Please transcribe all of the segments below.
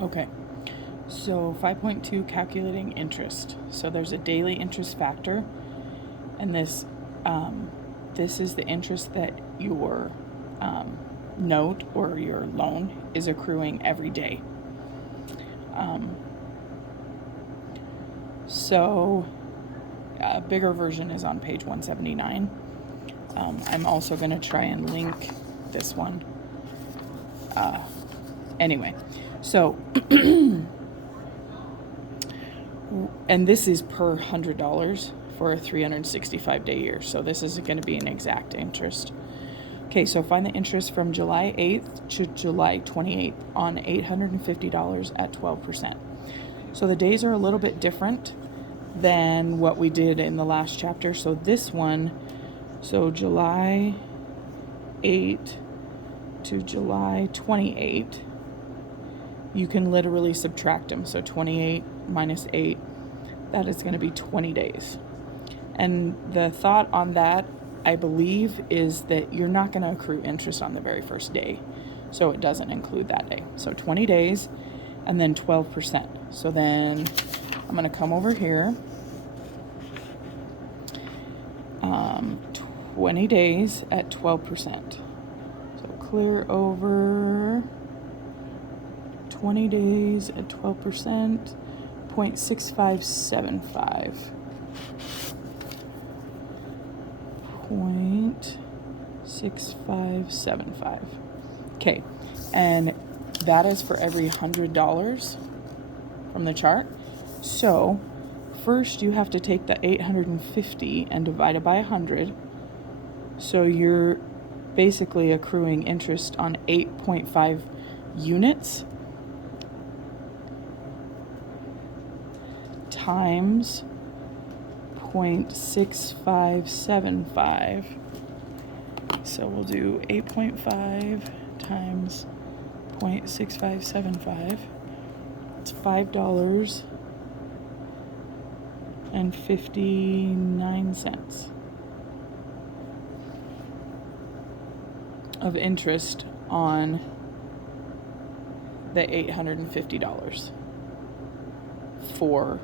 Okay, so 5.2, calculating interest. So there's a daily interest factor, and this is the interest that your note or your loan is accruing every day. So a bigger version is on page 179. I'm also going to try and link this one. Anyway, so, and this is per $100 for a 365-day year. So this is going to be an exact interest. Okay, so find the interest from July 8th to July 28th on $850 at 12%. So the days are a little bit different than what we did in the last chapter. So this one, so July 8 to July 28, you can literally subtract them. So 28 minus 8, that is going to be 20 days. And the thought on that, I believe, is that you're not going to accrue interest on the very first day. So it doesn't include that day. So 20 days and then 12%. So then I'm going to come over here. 20 days at 12%. So clear over 20 days at 12%, 0.6575. 0.6575. Okay, and that is for every $100 from the chart. So first you have to take the 850 and divide it by 100. So you're basically accruing interest on 8.5 units times 0.6575. So we'll do 8.5 times 0.6575. It's $5.59 of interest on the $850 for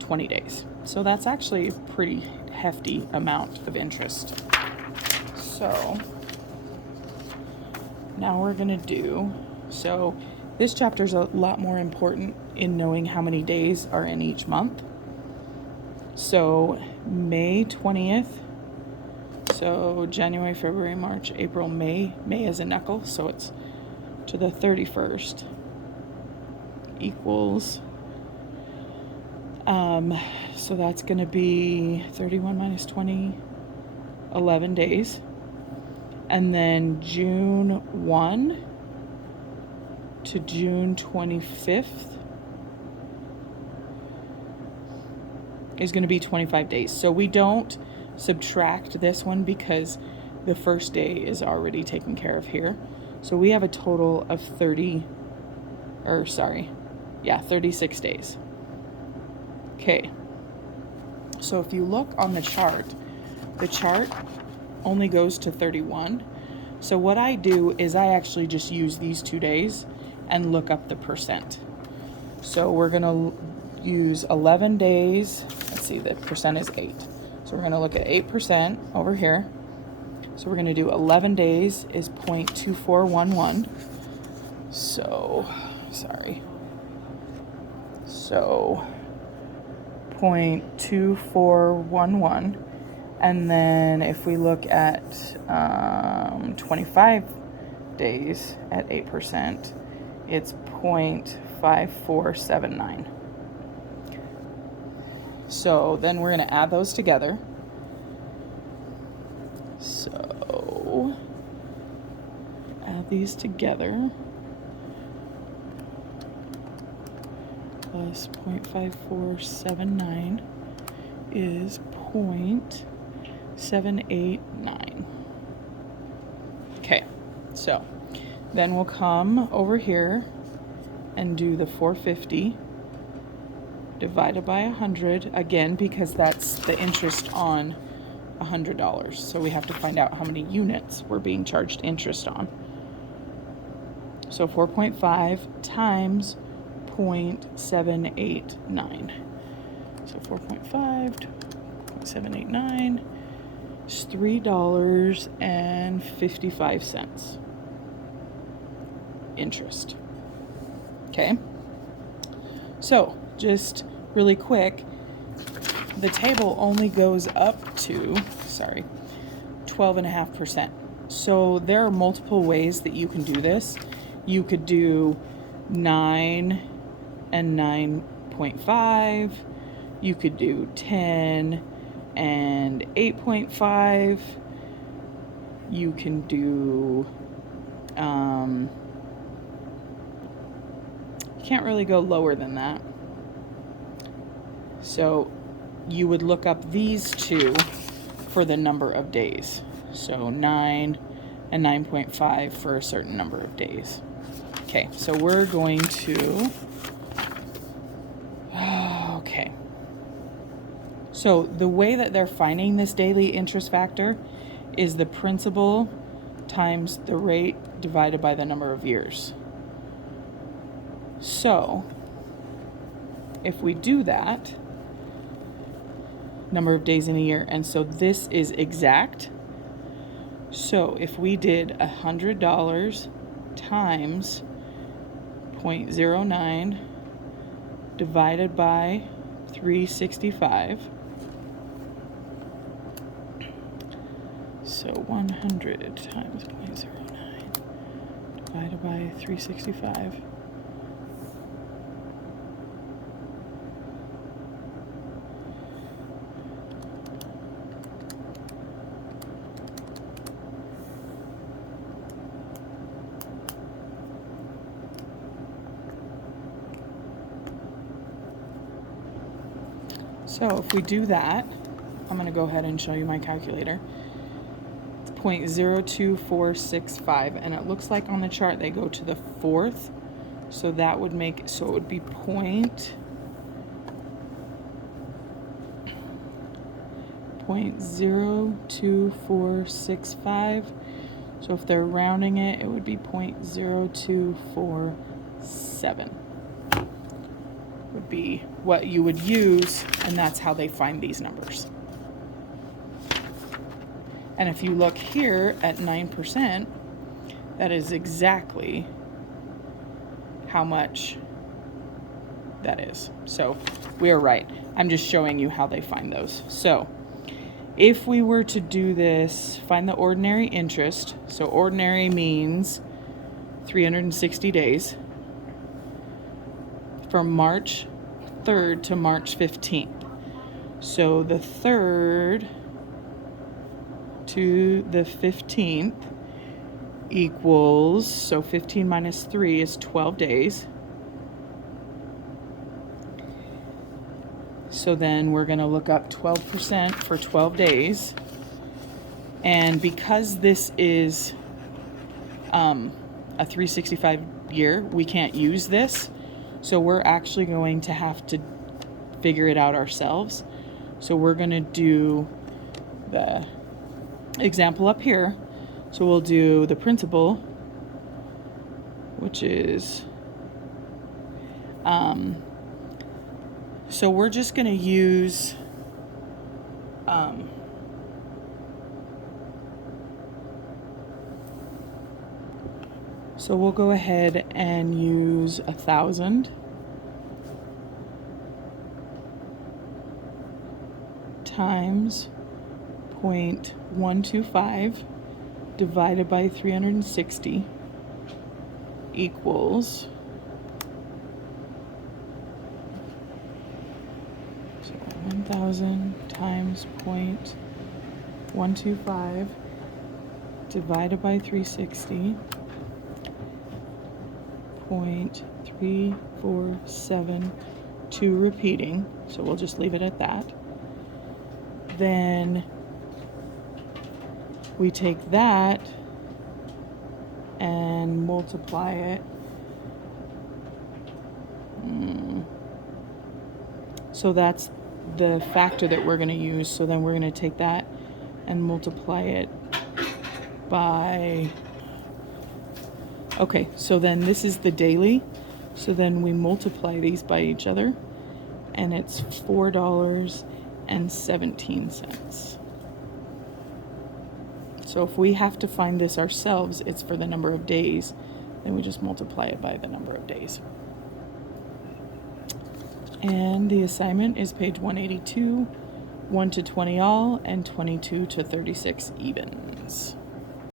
20 days. So that's actually a pretty hefty amount of interest. So now we're going to do, so this chapter is a lot more important in knowing how many days are in each month. So May 20th, so January, February, March, April, May. May is a nickel, so it's to the 31st equals, so that's going to be 31 minus 20, 11 days. And then June 1 to June 25th is going to be 25 days. So we don't subtract this one because the first day is already taken care of here. So we have a total of 36 days. Okay. So if you look on the chart only goes to 31. So what I do is I actually just use these 2 days and look up the percent. So we're going to use 11 days. Let's see, the percent is 8. So we're going to look at 8% over here. So we're going to do 11 days is 0.2411. So 0.2411. And then if we look at 25 days at 8%, it's 0.5479. So then we're going to add those together. So add these together. Plus 0.5479 is 0.789. Okay, so then we'll come over here and do the 450 divided by 100 again, because that's the interest on $100. So we have to find out how many units we're being charged interest on. So 4.5 times 0.789. So 4.5 to 0.789 is $3.55 interest. Okay. So just really quick, the table only goes up to, 12.5%. So there are multiple ways that you can do this. You could do 9 and 9.5. You could do 10 and 8.5. You can do, you can't really go lower than that. So you would look up these two for the number of days. So 9 and 9.5 for a certain number of days. Okay, so we're going to, okay. So the way that they're finding this daily interest factor is the principal times the rate divided by the number of years. So if we do that, number of days in a year, and so this is exact. So if we did $100 times 0.09 divided by 365, so 100 times 0.09 divided by 365, so if we do that, I'm going to go ahead and show you my calculator. It's 0.02465, and it looks like on the chart they go to the fourth. So that would make, so it would be 0.02465. So if they're rounding it, it would be 0.0247. Would be what you would use, and that's how they find these numbers. And if you look here at 9%, that is exactly how much that is. So we are right. I'm just showing you how they find those. So if we were to do this, find the ordinary interest. So ordinary means 360 days. From March 3rd to March 15th. So the 3rd to the 15th equals, so 15 minus 3 is 12 days. So then we're going to look up 12% for 12 days. And because this is a 365 year, we can't use this. So we're actually going to have to figure it out ourselves. So we're going to do the example up here. So we'll do the principal, which is, so we're just going to use, so we'll go ahead and use 1,000 times 0.125 divided by 360 equals, so 1,000 times 0.125 divided by 360, 0.3472 repeating, so we'll just leave it at that. Then we take that and multiply it. So that's the factor that we're going to use. So then we're going to take that and multiply it by Okay, so then this is the daily. So then we multiply these by each other, and it's $4.17. So if we have to find this ourselves, it's for the number of days, then we just multiply it by the number of days. And the assignment is page 182, 1 to 20 all, and 22 to 36 evens.